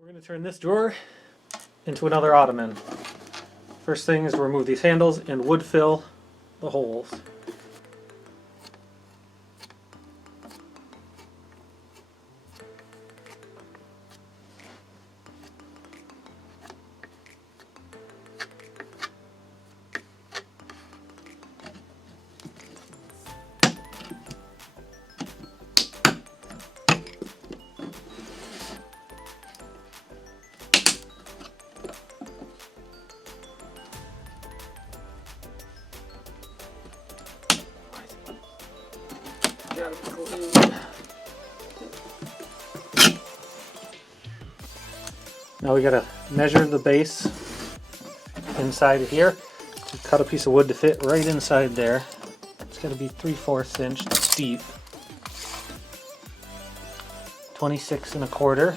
We're going to turn this drawer into another ottoman. First thing is to remove these handles and wood fill the holes. Now we gotta measure the base inside of here. Cut a piece of wood to fit right inside there. It's gotta be 3/4 inch deep. 26 1/4.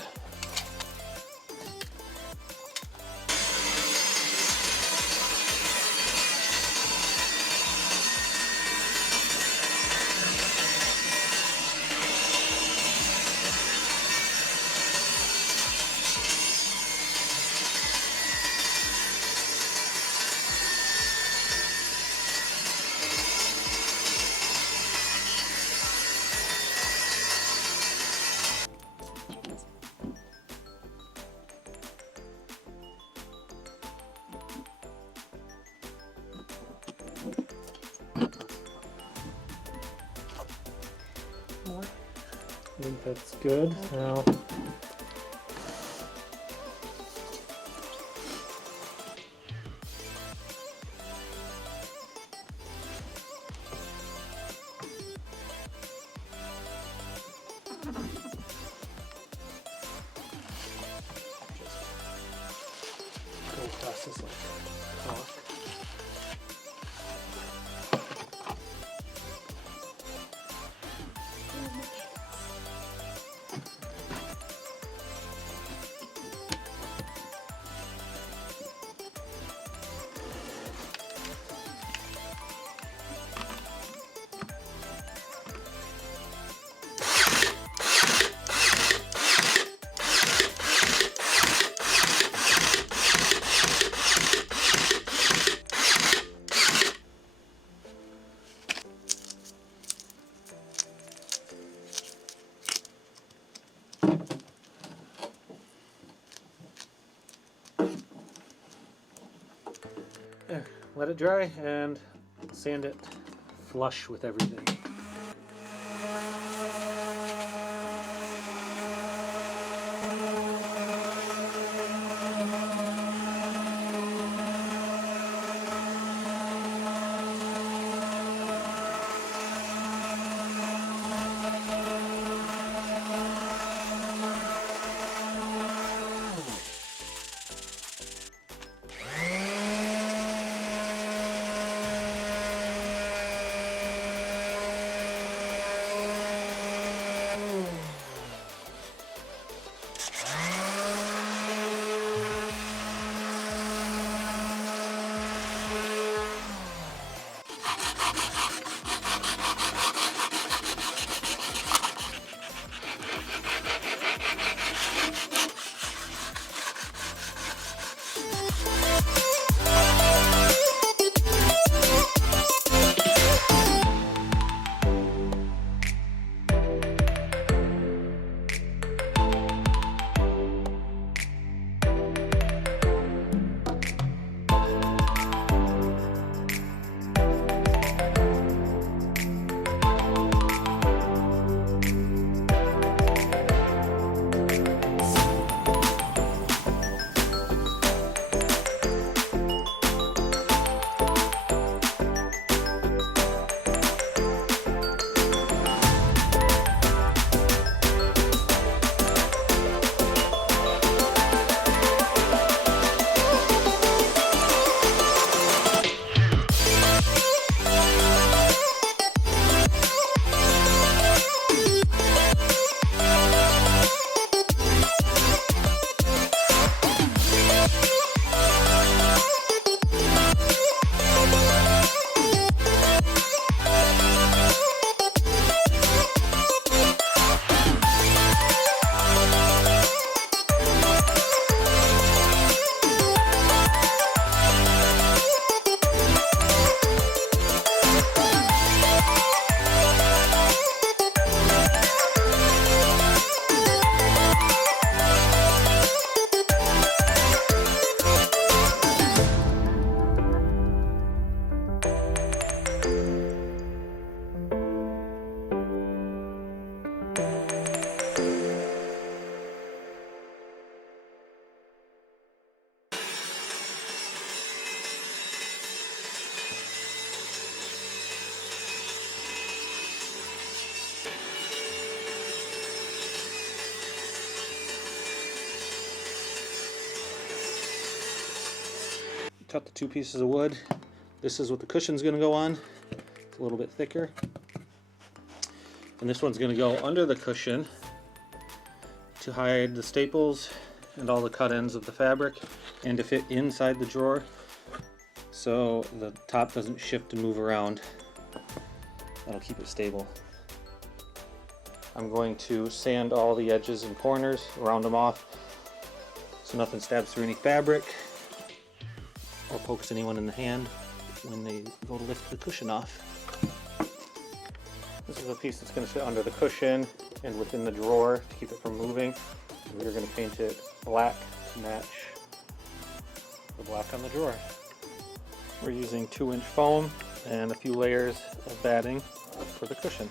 I think that's good. Now, go across this like a clock. There, let it dry and sand it flush with everything. cut the two pieces of wood. This is what the cushion's going to go on. It's a little bit thicker. And this one's going to go under the cushion to hide the staples and all the cut ends of the fabric, and to fit inside the drawer so the top doesn't shift and move around. That'll keep it stable. I'm going to sand all the edges and corners, round them off so nothing stabs through any fabric or pokes anyone in the hand when they go to lift the cushion off. This is a piece that's going to sit under the cushion and within the drawer to keep it from moving. We're going to paint it black to match the black on the drawer. We're using 2-inch foam and a few layers of batting for the cushion.